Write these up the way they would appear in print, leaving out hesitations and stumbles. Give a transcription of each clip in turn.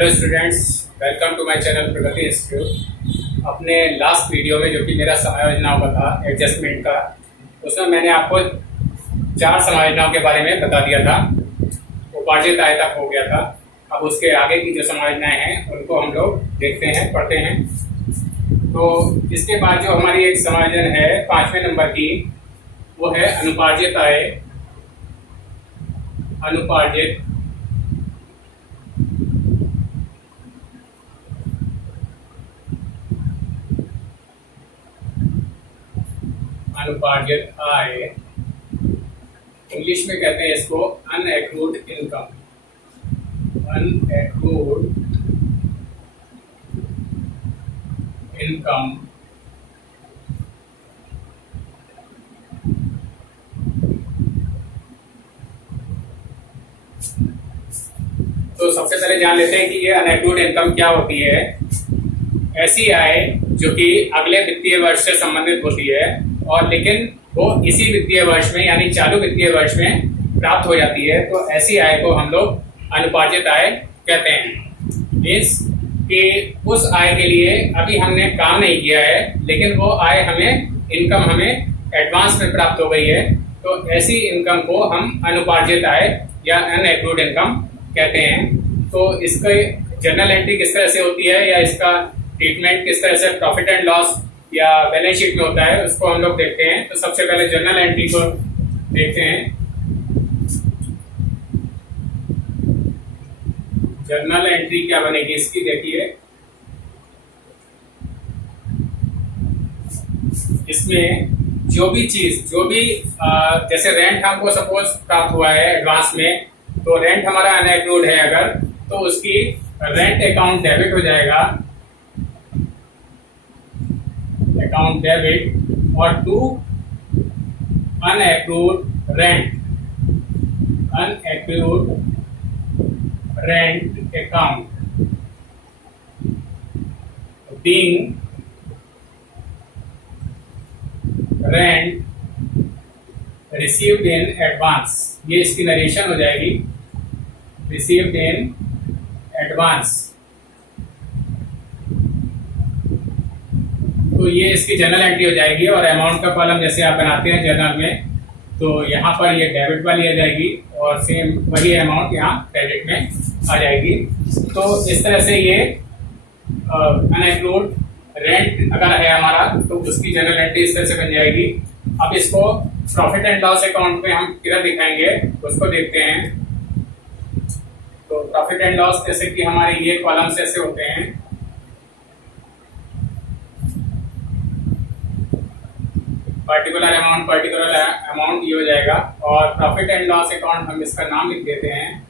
Hello students, welcome to my channel Pragati institute. अपने last video में जो कि मेरा समायोजनाओं का था, एडजस्टमेंट का, उसमें मैंने आपको 4 समायोजनाओं के बारे में बता दिया था। उपार्जित आय तक हो गया था। अब उसके आगे की जो समायोजनाएं हैं उनको हम लोग देखते हैं, पढ़ते हैं। तो इसके बाद जो हमारी एक समायोजन है 5वें नंबर की, वो है अनुपार्जित आय। अनुपार्जित अनुपार्जित आय, इंग्लिश में कहते हैं इसको अनएक्रूड इनकम। अनएक्रूड इनकम तो सबसे पहले जान लेते हैं कि ये अनएक्रूड इनकम क्या होती है। ऐसी आय जो कि अगले वित्तीय वर्ष से संबंधित होती है और लेकिन वो इसी वित्तीय वर्ष में यानी चालू वित्तीय वर्ष में प्राप्त हो जाती है, तो ऐसी आय को हम लोग अनुपार्जित आय कहते हैं। मीन्स कि उस आय के लिए अभी हमने काम नहीं किया है, लेकिन वो आय इनकम हमें एडवांस में प्राप्त हो गई है, तो ऐसी इनकम को हम अनुपार्जित आय या अनएक्रूड इनकम कहते हैं। तो इसका जर्नल एंट्री किस तरह से होती है या इसका ट्रीटमेंट किस तरह से प्रॉफिट एंड लॉस या बैलेंस शीट में होता है, उसको हम लोग देखते हैं। तो सबसे पहले जर्नल एंट्री को देखते हैं। जर्नल एंट्री क्या बनेगी इसकी, देखिए इसमें जो भी जैसे रेंट हमको सपोज प्राप्त हुआ है एडवांस में, तो रेंट हमारा अनएक्रूड है अगर, तो उसकी रेंट अकाउंट डेबिट हो जाएगा, अकाउंट डेबिट, और to unaccrued rent, unaccrued rent account being rent received in advance. ये इसकी नरेशन हो जाएगी, रिसीव्ड इन एडवांस। तो ये इसकी जर्नल एंट्री हो जाएगी। और अमाउंट का कॉलम जैसे आप बनाते हैं जर्नल में, तो यहाँ पर ये डेबिट वाली आ जाएगी और सेम वही अमाउंट यहाँ क्रेडिट में आ जाएगी। तो इस तरह से ये अनएक्रूड रेंट अगर है हमारा, तो उसकी जर्नल एंट्री इस तरह से बन जाएगी। अब इसको प्रॉफिट एंड लॉस अकाउंट में हम किधर दिखाएंगे उसको देखते हैं। तो प्रॉफिट एंड लॉस जैसे कि हमारे ये कॉलम्स ऐसे होते हैं, पर्टिकुलर अमाउंट ये हो जाएगा। और प्रॉफिट एंड लॉस अकाउंट हम इसका नाम लिख देते हैं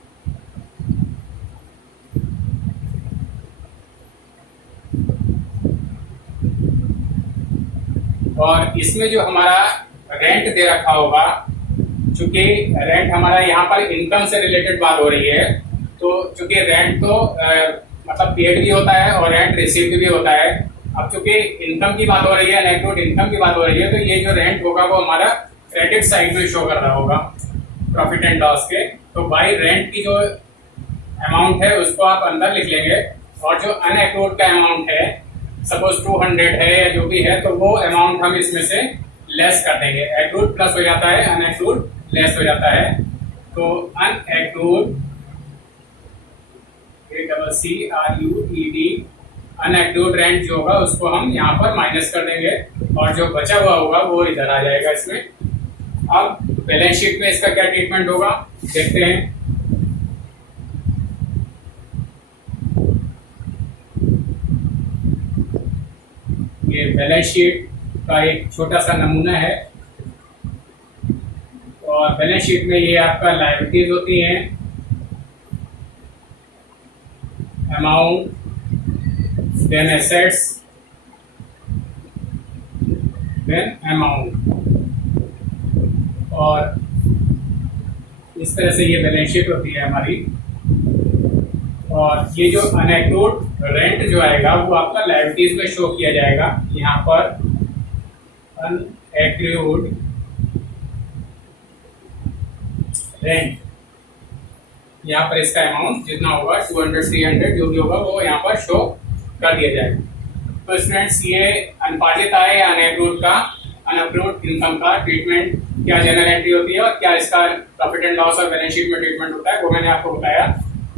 और इसमें जो हमारा रेंट दे रखा होगा, चूंकि रेंट हमारा यहाँ पर इनकम से रिलेटेड बात हो रही है, तो चूंकि रेंट तो मतलब पेड भी होता है और रेंट रिसीव्ड भी होता है। अब चूंकि इनकम की बात हो रही है, अनएक्रूड इनकम की बात हो रही है, तो ये जो रेंट होगा वो हमारा क्रेडिट साइड में शो कर रहा होगा प्रॉफिट एंड लॉस के। तो बाई रेंट की जो अमाउंट है उसको आप अंदर लिख लेंगे, और जो अनएक्रूड का अमाउंट है सपोज 200 है या जो भी है, तो वो अमाउंट हम इसमें से लेस कर देंगे। एक्रूड प्लस हो जाता है, अनएक्रूड लेस हो जाता है। तो अनएक्रूड, ACCRUED, अनएक्रूड रेंट जो होगा उसको हम यहाँ पर माइनस कर देंगे और जो बचा हुआ होगा वो इधर आ जाएगा इसमें। अब बैलेंस शीट में इसका क्या ट्रीटमेंट होगा देखते हैं। ये बैलेंस शीट का एक छोटा सा नमूना है और बैलेंस शीट में ये आपका लायबिलिटीज होती हैं, amount, then assets, then amount, और इस तरह से ये बैलेंस शीट होती है हमारी। और ये जो अनएक्रूड रेंट जो आएगा वो आपका लायबिलिटीज में शो किया जाएगा। यहाँ पर अनएक्रूड रेंट यहाँ पर इसका अमाउंट जितना होगा 200 300 जो भी होगा वो यहाँ पर शो कर दिया जाएगा। तो स्टूडेंट्स ये अनुपार्जित आय या अनअप्रूव्ड इनकम का ट्रीटमेंट क्या जनरल एंट्री होती है और क्या इसका प्रॉफिट एंड लॉस और बैलेंस शीट में ट्रीटमेंट होता है वो मैंने आपको बताया।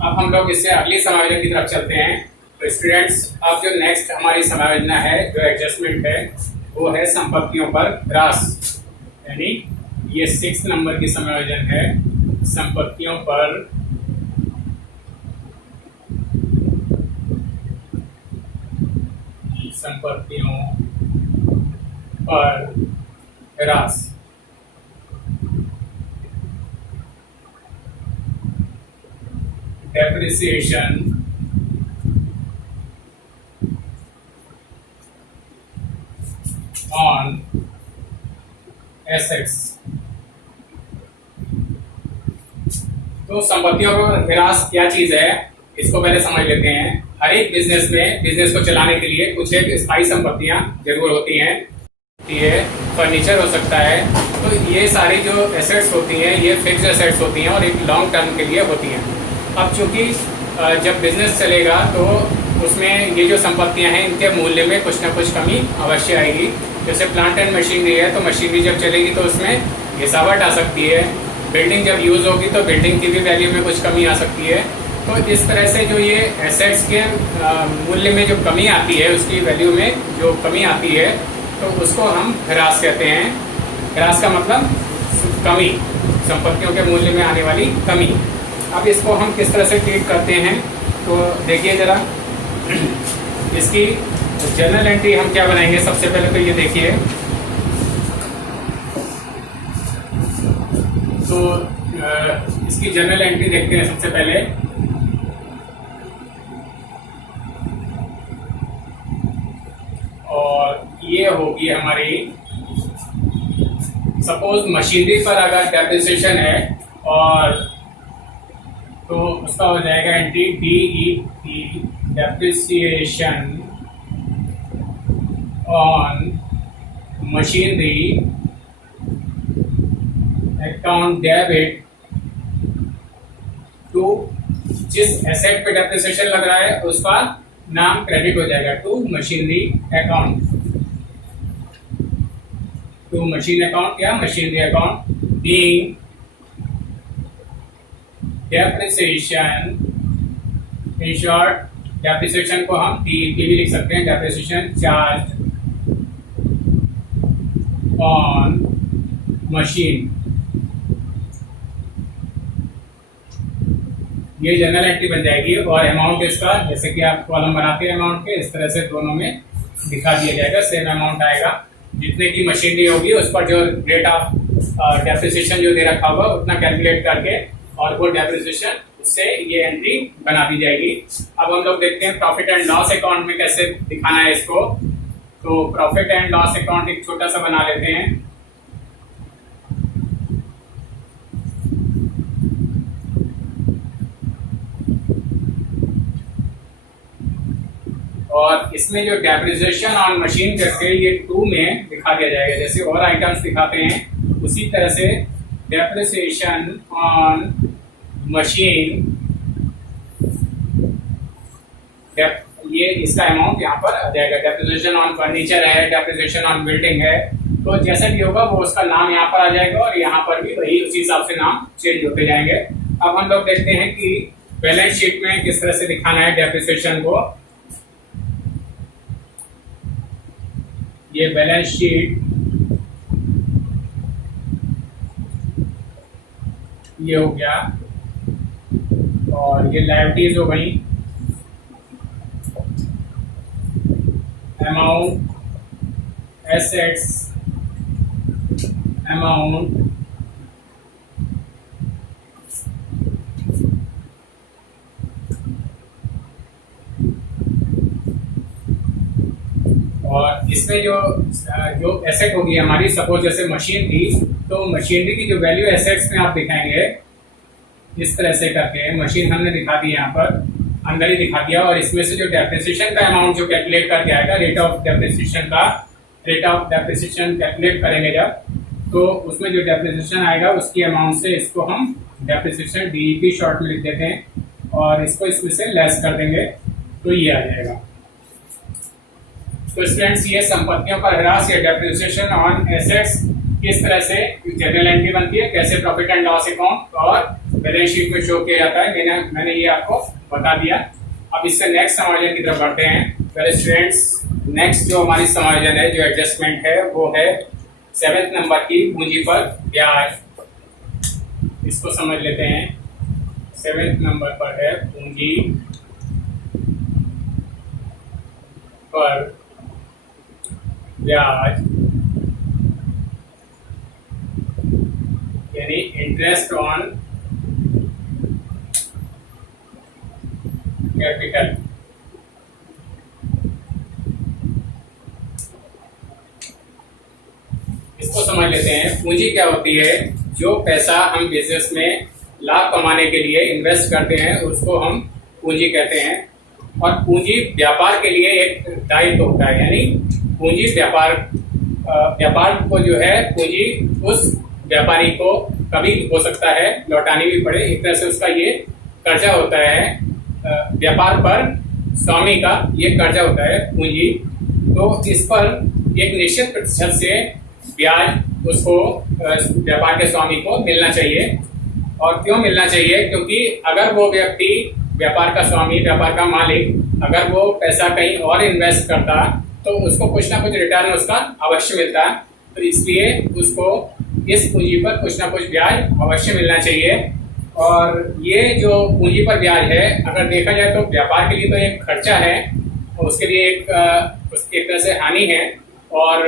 अब हम लोग इससे अगली समायोजन की तरफ चलते हैं। तो स्टूडेंट्स अब जो नेक्स्ट हमारी समायोजना है जो एडजस्टमेंट है वो है संपत्तियों पर ह्रास, यानी ये 6 नंबर की समायोजन है संपत्तियों पर ह्रास। Depreciation on assets. तो संपत्तियों का ह्रास क्या चीज है इसको पहले समझ लेते हैं। हर एक बिजनेस में बिजनेस को चलाने के लिए कुछ एक स्थायी संपत्तियां जरूर होती हैं। ये फर्नीचर हो सकता है। तो ये सारी जो एसेट्स होती हैं ये फिक्स्ड एसेट्स होती हैं और एक लॉन्ग टर्म के लिए होती हैं। अब चूंकि जब बिजनेस चलेगा तो उसमें ये जो संपत्तियां हैं इनके मूल्य में कुछ ना कुछ कमी अवश्य आएगी। जैसे प्लांट एंड मशीनरी है तो मशीनरी जब चलेगी तो उसमें गिरावट आ सकती है। बिल्डिंग जब यूज़ होगी तो बिल्डिंग की भी वैल्यू में कुछ कमी आ सकती है। तो इस तरह से जो ये एसेट्स के मूल्य में जो कमी आती है उसकी वैल्यू में जो कमी आती है तो उसको हम ह्रास कहते हैं। ह्रास का मतलब कमी, संपत्तियों के मूल्य में आने वाली कमी। अब इसको हम किस तरह से ट्रीट करते हैं तो देखिए ज़रा इसकी जर्नल एंट्री हम क्या बनाएंगे। सबसे पहले तो ये देखिए, तो इसकी जर्नल एंट्री देखते हैं सबसे पहले। और ये होगी हमारी, सपोज मशीनरी पर अगर डेप्रिसिएशन है और तो उसका हो जाएगा entry DEP, depreciation on machinery account debit to, जिस एसेट पे डेप्रिसिएशन लग रहा है उसका नाम क्रेडिट हो जाएगा to machinery account, to machine account या machinery account being depreciation. In short depreciation को हम DEP भी लिख सकते हैं, डेप्रिसिएशन चार्ज ऑन मशीन। ये जनरल एंट्री बन जाएगी और अमाउंट इसका, जैसे कि आप कॉलम बनाते हैं अमाउंट के, इस तरह से दोनों में दिखा दिया जाएगा। सेम अमाउंट आएगा, जितने की मशीनरी होगी उस पर जो रेट ऑफ डेप्रिसिएशन जो दे रखा होगा उतना कैलकुलेट करके और वो डेप्रिसिएशन उससे ये एंट्री बना दी जाएगी। अब हम लोग देखते हैं प्रॉफिट एंड लॉस अकाउंट में कैसे दिखाना है इसको। तो प्रॉफिट एंड लॉस अकाउंट एक छोटा सा बना लेते हैं। और इसमें जो डेप्रिसिएशन ऑन मशीन करके ये 2 में दिखा दिया जाएगा, जैसे और आइटम्स दिखाते हैं उसी तरह से डेप्रिसिएशन ऑन मशीन, ये इसका अमाउंट यहाँ पर आ जाएगा। डेप्रिसिएशन ऑन फर्नीचर है, डेप्रिसिएशन ऑन बिल्डिंग है, तो जैसा भी होगा वो उसका नाम यहाँ पर आ जाएगा और यहाँ पर भी वही उसी हिसाब से नाम चेंज होते जाएंगे। अब हम लोग देखते हैं कि बैलेंस शीट में किस तरह से दिखाना है डेप्रिसिएशन को। ये बैलेंस शीट, ये हो गया और ये लायबिलिटीज हो गई। अमाउंट, एसेट्स, अमाउंट, और इसमें जो एसेट होगी हमारी, सपोज जैसे मशीन थी तो मशीनरी की जो वैल्यू एसेट्स में आप दिखाएंगे इस तरह से करके। मशीन हमने दिखा दी यहाँ पर, अंदर ही दिखा दिया, और इसमें से जो डेप्रिसिएशन का अमाउंट जो कैलकुलेट करके आएगा, रेट ऑफ डेप्रिसिएशन कैलकुलेट करेंगे जब, तो उसमें जो डेप्रिसिएशन आएगा उसकी अमाउंट से इसको हम डेप्रिसिएशन डीईपी शॉर्ट में लिख देते हैं और इसको इसमें से लेस कर देंगे तो ये आ जाएगा। तो स्टूडेंट्स ये संपत्तियों का ह्रास या डेप्रिसिएशन ऑन एसेट्स किस तरह से जनरल एंट्री बनती है, कैसे प्रॉफिट एंड लॉस अकाउंट और बैलेंस शीट में शो किया जाता है, मैंने ये आपको बता दिया। अब इससे नेक्स्ट समायोजन की तरफ बढ़ते हैं। पहले स्टूडेंट्स नेक्स्ट जो हमारी समायोजन है, जो एडजस्टमेंट है, वो है 7th नंबर की पूंजी पर ब्याज। इसको समझ लेते हैं। 7th नंबर पर है पूंजी पर ब्याज, यानी इंटरेस्ट ऑन कैपिटल। इसको समझ लेते हैं। पूंजी क्या होती है? जो पैसा हम बिजनेस में लाभ कमाने के लिए इन्वेस्ट करते हैं उसको हम पूंजी कहते हैं। और पूंजी व्यापार के लिए एक दायित्व होता है, यानी पूंजी व्यापार को जो है पूंजी उस व्यापारी को कभी हो सकता है लौटानी भी पड़े। एक तरह से उसका ये कर्जा होता है, व्यापार पर स्वामी का ये कर्जा होता है पूंजी। तो इस पर एक निश्चित प्रतिशत से ब्याज उसको व्यापार के स्वामी को मिलना चाहिए। और क्यों मिलना चाहिए? क्योंकि अगर वो व्यक्ति, व्यापार का स्वामी, व्यापार का मालिक, अगर वो पैसा कहीं और इन्वेस्ट करता तो उसको कुछ ना कुछ रिटर्न उसका अवश्य मिलता। तो इसलिए उसको इस पूंजी पर कुछ ना कुछ ब्याज अवश्य मिलना चाहिए। और ये जो पूंजी पर ब्याज है, अगर देखा जाए तो व्यापार के लिए तो एक खर्चा है, उसके लिए एक तरह से हानि है, और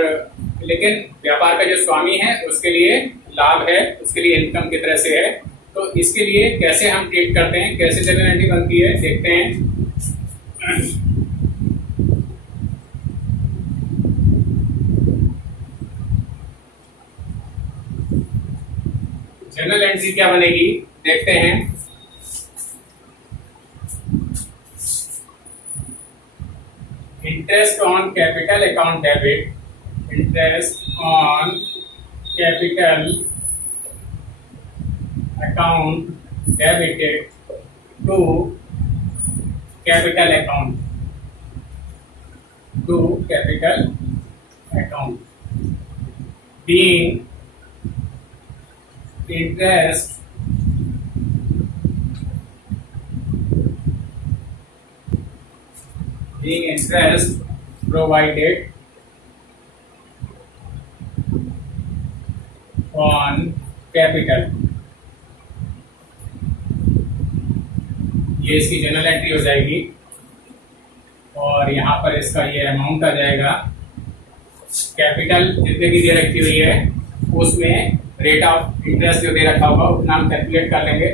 लेकिन व्यापार का जो स्वामी है उसके लिए लाभ है, उसके लिए इनकम की तरह से है। तो इसके लिए कैसे हम ट्रीट करते हैं, कैसे जनरल एंट्री बनती है, देखते हैं। जनरल एंट्री क्या बनेगी देखते हैं। Interest on capital account debit, interest on capital account debited to capital account, being interest provided on capital। ये इसकी जनरल एंट्री हो जाएगी और यहाँ पर इसका ये अमाउंट आ जाएगा। कैपिटल जितने की दे रखी हुई है उसमें रेट ऑफ इंटरेस्ट जो दे रखा होगा उतना हम कैलकुलेट कर लेंगे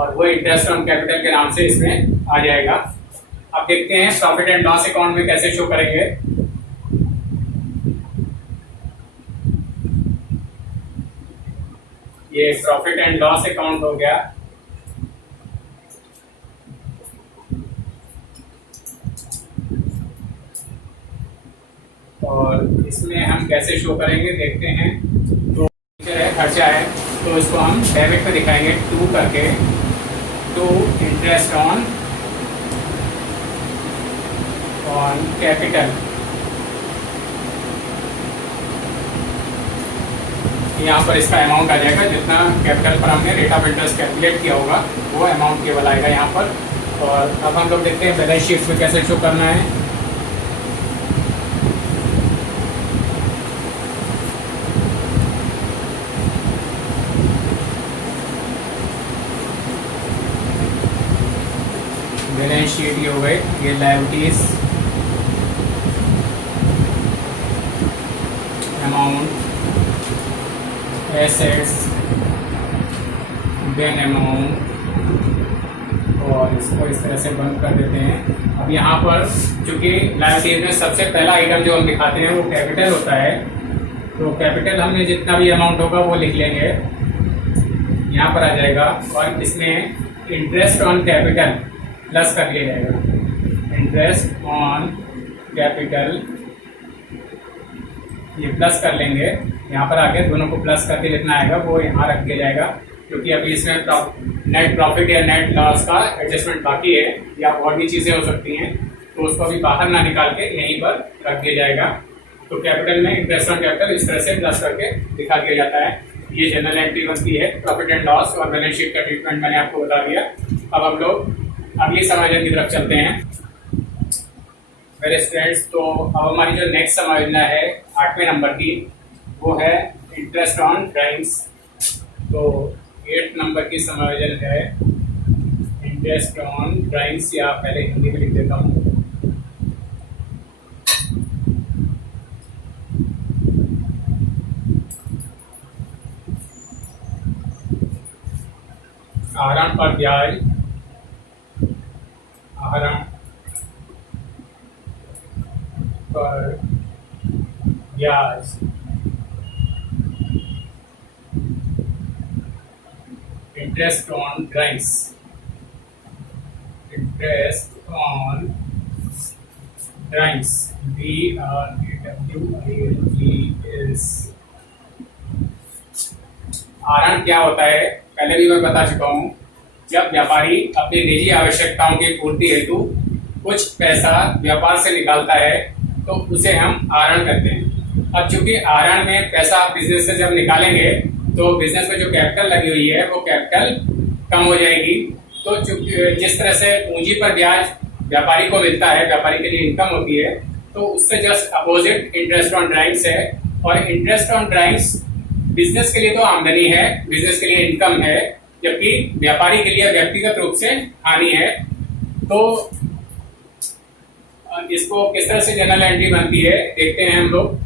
और वो इंटरेस्ट ऑन कैपिटल के नाम से इसमें आ जाएगा। अब देखते हैं प्रॉफिट एंड लॉस अकाउंट में कैसे शो करेंगे। ये प्रॉफिट एंड लॉस अकाउंट हो गया। और इसमें हम कैसे शो करेंगे देखते हैं। तो खर्चा है तो इसको हम डेबिट में दिखाएंगे, टू करके, टू इंटरेस्ट ऑन कैपिटल। यहाँ पर इसका अमाउंट आ जाएगा, जितना कैपिटल पर हमने रेट ऑफ इंटरेस्ट कैलकुलेट किया होगा वो अमाउंट केवल आएगा यहाँ पर। और अब हम लोग देखते हैं बैलेंस शीट में कैसे शो करना है। बैलेंस शीट ये हो गई, ये liabilities, amount, assets, then amount, और इसको इस तरह से बंद कर देते हैं। अब यहाँ पर चूंकि लायबिलिटीज में सबसे पहला आइटम जो हम दिखाते हैं वो कैपिटल होता है, तो कैपिटल हमने जितना भी अमाउंट होगा वो लिख लेंगे, यहाँ पर आ जाएगा। और इसमें इंटरेस्ट ऑन कैपिटल प्लस कर लिया जाएगा, इंटरेस्ट ऑन कैपिटल, ये प्लस कर लेंगे। यहाँ पर आके दोनों को प्लस करके जितना आएगा वो यहाँ रख दिया जाएगा। क्योंकि अभी इसमें नेट प्रॉफिट या नेट लॉस का एडजस्टमेंट बाकी है, या और भी चीज़ें हो सकती हैं, तो उसको अभी बाहर ना निकाल के यहीं पर रख दिया जाएगा। तो कैपिटल में इंटरेस्ट ऑन कैपिटल इस तरह से प्लस करके दिखा दिया जाता है। ये जनरल एंट्री बनती है। प्रॉफिट एंड लॉस और बैलेंस शीट का ट्रीटमेंट मैंने आपको बता दिया। अब हम लोग अगली समायोजन की तरफ चलते हैं। मेरे स्टूडेंट्स, तो अब हमारी जो नेक्स्ट समायोजना है 8वें नंबर की, वो है इंटरेस्ट ऑन ड्राइंग्स। तो 8 नंबर की समायोजन है इंटरेस्ट ऑन ड्राइंग्स, या पहले हिंदी में लिख देता हूँ। आहरण पर ब्याज, आहरण पर ब्याज, interest on drawings, interest on drawings, DRAWINGS। आहरण क्या होता है पहले भी मैं बता चुका हूँ। जब व्यापारी अपनी निजी आवश्यकताओं की पूर्ति हेतु कुछ पैसा व्यापार से निकालता है तो उसे हम आहरण कहते हैं। अब चूंकि आहरण में पैसा बिजनेस से जब निकालेंगे तो बिजनेस में जो कैपिटल लगी हुई है वो कैपिटल कम हो जाएगी। तो जिस तरह से पूंजी पर ब्याज व्यापारी को मिलता है, व्यापारी के लिए इनकम होती है, तो उससे just opposite interest on drawings है। और इंटरेस्ट ऑन ड्राइंग्स बिजनेस के लिए तो आमदनी है, बिजनेस के लिए इनकम है, जबकि व्यापारी के लिए व्यक्तिगत रूप से हानि है। तो इसको किस तरह से जनरल एंट्री बनती है देखते हैं हम लोग।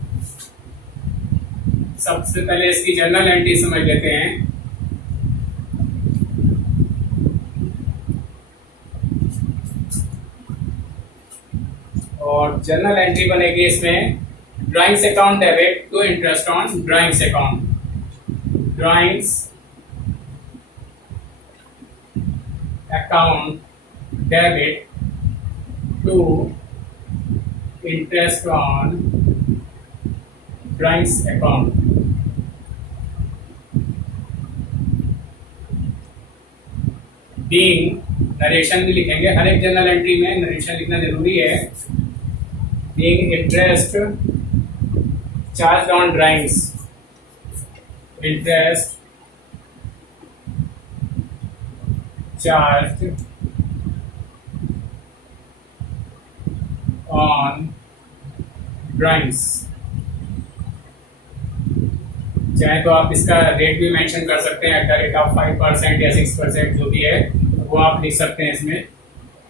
सबसे पहले इसकी जनरल एंट्री समझ लेते हैं। और जनरल एंट्री बनेगी इसमें drawings account debit to interest on drawings account, drawings account debit to interest on drawings account. Being, narration भी लिखेंगे, हर एक जनरल एंट्री में नरेशन लिखना जरूरी है। Being interest charge on drawings, interest charge on drawings. चाहे तो आप इसका रेट भी मेंशन कर सकते हैं, एट द रेट ऑफ 5% या 6% जो भी है वो आप लिख सकते हैं इसमें।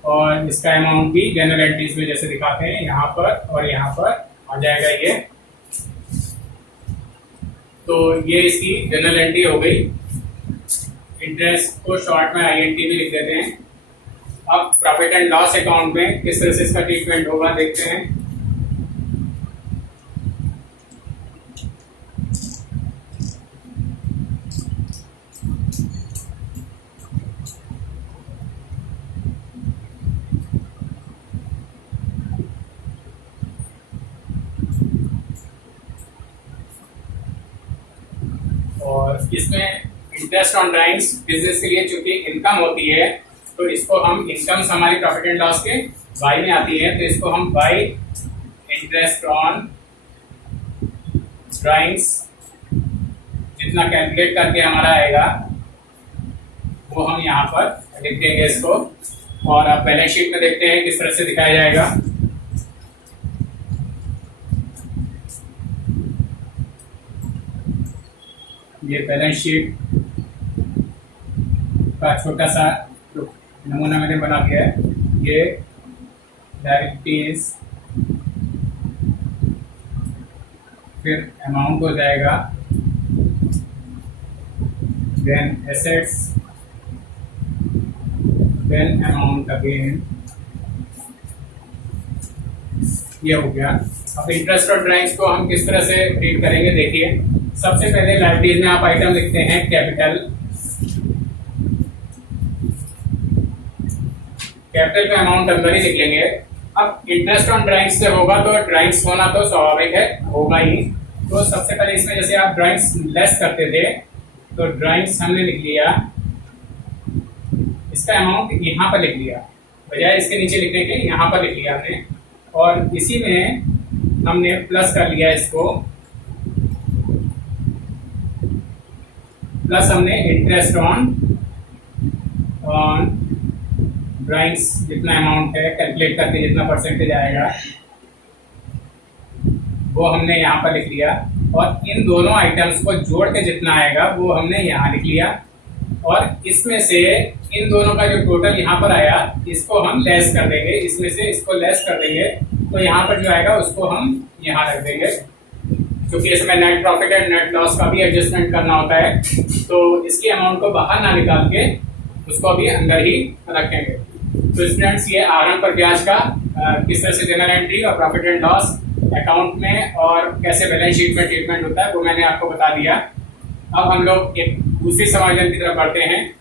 और इसका अमाउंट भी जनरल एंट्रीज में जैसे दिखाते हैं यहाँ पर और यहाँ पर आ जाएगा ये। तो ये इसकी जनरल एंट्री हो गई। इंटरेस्ट को शॉर्ट में INT भी लिख देते हैं। अब प्रॉफिट एंड लॉस अकाउंट में किस तरह से इसका ट्रीटमेंट होगा देखते हैं। और इसमें इंटरेस्ट ऑन ड्राइंग्स बिजनेस के लिए चूंकि इनकम होती है तो इसको हम इनकम्स हमारी प्रॉफिट एंड लॉस के बाई में आती है, तो इसको हम बाई इंटरेस्ट ऑन ड्राइंग्स जितना कैलकुलेट करके हमारा आएगा वो हम यहाँ पर लिख देंगे इसको। और अब बैलेंस शीट में देखते हैं किस तरह से दिखाया जाएगा। ये बैलेंस शीट का छोटा सा नमूना मैंने बना दिया है। ये लायबिलिटीज, फिर अमाउंट हो जाएगा, then assets, then amount again, ये हो गया। अब इंटरेस्ट और ड्राइंग्स को हम किस तरह से ट्रीट करेंगे देखिए। सबसे पहले लायबिलिटीज में आप आइटम लिखते हैं कैपिटल। कैपिटल का अमाउंट अंदर ही लिख लेंगे। अब इंटरेस्ट ऑन ड्राइंग्स से होगा तो ड्राइंग्स होना तो स्वाभाविक है, होगा ही। तो सबसे पहले इसमें जैसे आप ड्राइंग्स लेस करते थे तो ड्राइंग्स हमने लिख लिया, इसका अमाउंट यहाँ पर लिख लिया, बजाय इसके नीचे लिखने के यहाँ पर लिख लिया हमने। और इसी में हमने प्लस कर लिया इसको, प्लस हमने इंटरेस्ट ऑन ड्राइंग्स जितना अमाउंट है कैलकुलेट करके जितना परसेंटेज आएगा वो हमने यहाँ पर लिख लिया, और इन दोनों आइटम्स को जोड़ के जितना आएगा वो हमने यहाँ लिख लिया। और इसमें से इन दोनों का जो टोटल यहाँ पर आया इसको हम लेस कर देंगे, इसमें से इसको लेस कर देंगे, तो यहाँ पर जो आएगा उसको हम यहाँ रख देंगे। क्योंकि इसमें net profit and net loss का भी एडजस्टमेंट करना होता है, तो इसकी अमाउंट को बाहर ना निकाल के उसको अभी अंदर ही रखेंगे। तो स्टूडेंट्स, ये आरंभ पर ब्याज का किस तरह से जनरल एंट्री और प्रॉफिट एंड लॉस अकाउंट में और कैसे बैलेंस शीट में ट्रीटमेंट होता है वो मैंने आपको बता दिया। अब हम लोग एक दूसरी समायोजन की तरफ बढ़ते हैं।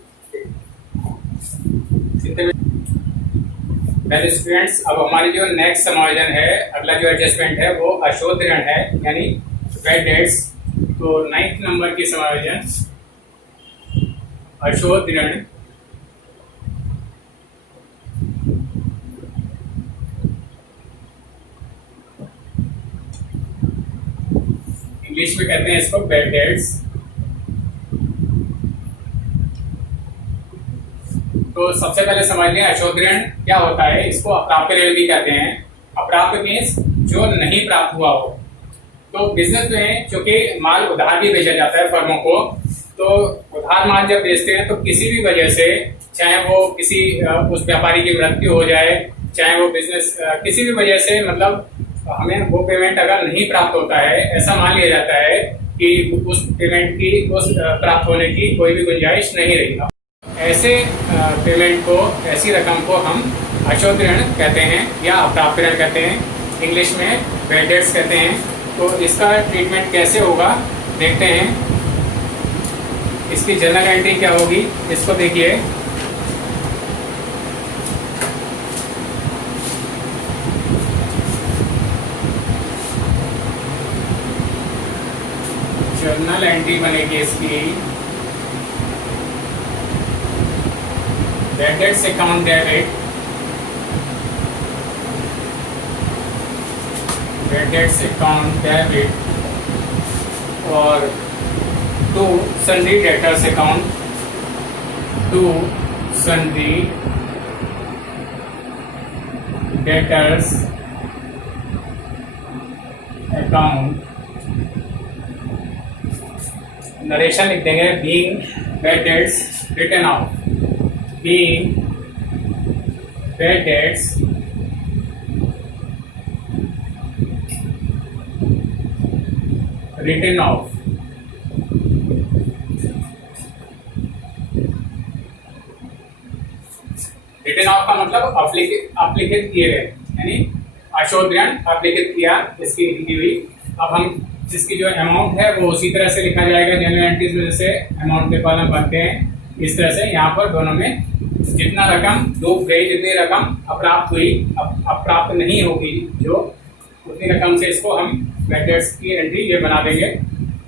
पहले स्टूडेंट्स, अब हमारी जो नेक्स्ट समायोजन है, अगला जो एडजस्टमेंट है वो अशोध ऋण है, यानी बैड डेट्स। तो 9th नंबर की समायोजन अशोध ऋण। इंग्लिश में कहते हैं इसको बैड डेट्स। तो सबसे पहले समझ लें अशोध ऋण क्या होता है। इसको अप्राप्य ऋण भी कहते हैं। अप्राप्य मीन्स जो नहीं प्राप्त हुआ हो। तो बिजनेस में चूंकि माल उधार भी बेचा जाता है फर्मों को, तो उधार माल जब बेचते हैं तो किसी भी वजह से, चाहे वो किसी उस व्यापारी की मृत्यु हो जाए, चाहे वो बिजनेस किसी भी वजह से, मतलब हमें वो पेमेंट अगर नहीं प्राप्त होता है, ऐसा मान लिया जाता है कि उस पेमेंट की, उस प्राप्त होने की कोई भी गुंजाइश नहीं रही। ऐसे पेमेंट को, ऐसी रकम को हम अशोध ऋण कहते हैं या अप्राप्य ऋण कहते हैं, इंग्लिश में बैड डेट्स कहते हैं। तो इसका ट्रीटमेंट कैसे होगा देखते हैं। इसकी जनरल एंट्री क्या होगी, इसको देखिए। जर्नल एंट्री बनेगी इसकी bad debts account debit, bad debts account debit और to sundry debtors account, to sundry debtors account. Narration लिख देंगे, being bad debts written off, being bad debts written off। Written off का मतलब अप्लिखित किए गए, यानी अशोध ऋण अप्लिखित किया, इसकी लिखी हुई। अब हम जिसकी जो अमाउंट है वो उसी तरह से लिखा जाएगा जनरल एंट्रीज में, जैसे अमाउंट के कॉलम बनते हैं इस तरह से। यहाँ पर दोनों में जितना रकम डूब गई, जितनी रकम अप्राप्त हुई, अप्राप्त नहीं होगी जो, उतनी रकम से इसको हम बैड डेट्स की एंट्री ये बना देंगे।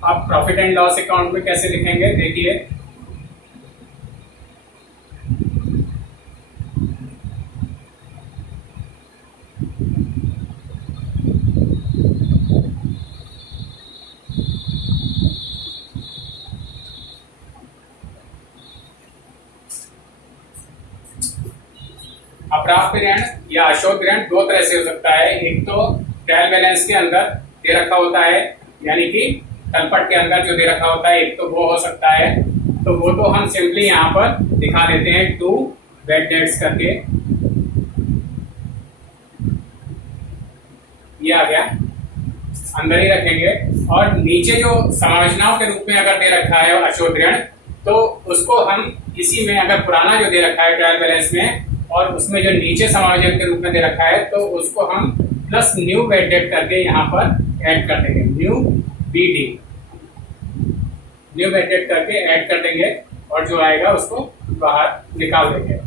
आप प्रॉफिट एंड लॉस अकाउंट में कैसे लिखेंगे देखिए। अप्राप्य ऋण या अशोध ऋण दो तरह से हो सकता है। एक तो ट्रायल बैलेंस के अंदर दे रखा होता है, यानी कि तलपट के अंदर जो दे रखा होता है, एक तो वो हो सकता है। तो वो तो हम सिंपली यहाँ पर दिखा देते हैं, टू बैड डेट्स करके, ये आ गया, अंदर ही रखेंगे। और नीचे जो समायोजनाओं के रूप में अगर दे रखा है अशोध ऋण, तो उसको हम इसी में, अगर पुराना जो दे रखा है ट्रायल बैलेंस में, और उसमें जो नीचे समायोजन के रूप में दे रखा है, तो उसको हम प्लस न्यू बैड डेट करके यहाँ पर ऐड कर देंगे, new BD, new bad debt करके ऐड कर देंगे, और जो आएगा उसको बाहर निकाल देंगे।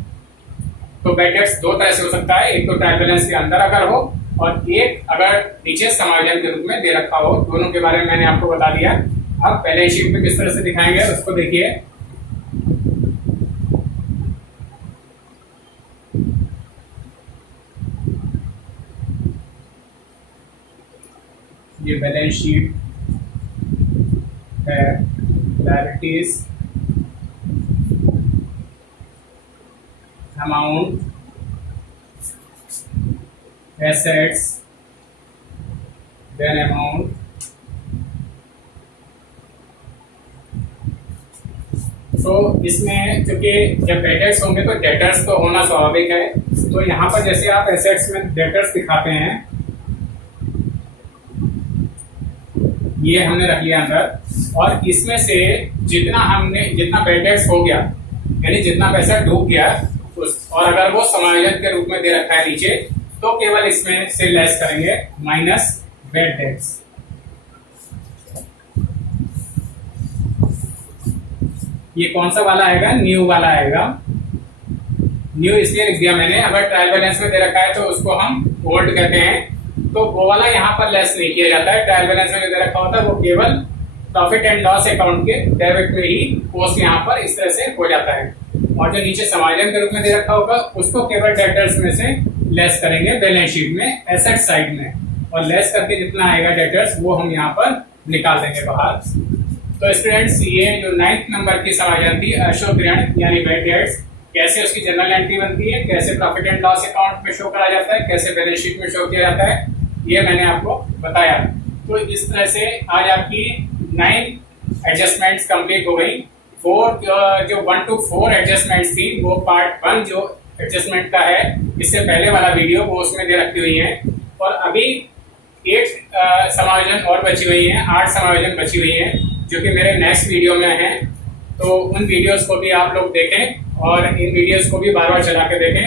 तो बैड डेट्स दो तरह से हो सकता है, एक तो ट्रायल बैलेंस के अंदर अगर हो, और एक अगर नीचे समायोजन के रूप में दे रखा हो। दोनों के बारे में मैंने आपको बता दिया। अब बैलेंस शीट में किस तरह से दिखाएंगे उसको देखिए। ये बैलेंस शीट है, liabilities, amount, assets, then amount, तो इसमें क्योंकि जब डेटर्स होंगे तो डेटर्स तो होना स्वाभाविक है, तो यहाँ पर जैसे आप एसेट्स में डेटर्स दिखाते हैं, ये हमने रख लिया अंदर, और इसमें से जितना डेटर्स हो गया यानी जितना पैसा डूब गया और अगर वो समायोजन के रूप में दे रखा है नीचे, तो केवल इसमें से लेस करेंगे माइनस बैड डेट्स। ये कौन सा वाला आएगा? न्यू वाला आएगा। न्यू इसलिए लिख दिया मैंने, अगर ट्रायल बैलेंस में दे रखा है तो उसको हम ओल्ड कहते हैं, तो वो वाला यहाँ पर लेस नहीं किया जाता है। ट्रायल बैलेंस में जो दे रखा होता है वो केवल प्रॉफिट एंड लॉस अकाउंट के डेबिट में ही पोस्ट यहाँ पर इस तरह से हो जाता है, और जो नीचे समायोजन के रूप में दे रखा होगा उसको केवल डेटर्स में से लेस करेंगे बैलेंस शीट में एसेट साइड में, और लेस करके जितना आएगा डेटर्स वो हम यहाँ पर निकाल देंगे बाहर। तो स्टूडेंट्स, ये जो 9th नंबर की समायोजन थी अशोक ऋण यानी बैड डेट्स, कैसे उसकी जनरल एंट्री बनती है, कैसे प्रॉफिट एंड लॉस अकाउंट में शो करा जाता है, कैसे बैलेंस शीट में शो किया जाता है, ये मैंने आपको बताया। तो इस तरह से आज आपकी 9 एडजस्टमेंट्स कंप्लीट हो गई। 4 जो 1 to 4 एडजस्टमेंट्स थी वो पार्ट 1 जो एडजस्टमेंट का है, इससे पहले वाला वीडियो वो उसमें दे रखी हुई है, और अभी 8 समायोजन और बची हुई हैं, 8 समायोजन बची हुई हैं जो कि मेरे नेक्स्ट वीडियो में हैं। तो उन वीडियोस को भी आप लोग देखें और इन वीडियोस को भी बार बार चला के देखें।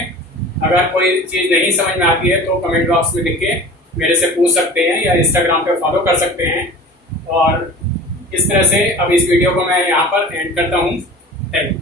अगर कोई चीज़ नहीं समझ में आती है तो कमेंट बॉक्स में लिख के मेरे से पूछ सकते हैं या इंस्टाग्राम पे फॉलो कर सकते हैं। और इस तरह से अब इस वीडियो को मैं यहाँ पर एंड करता हूँ। Thank you.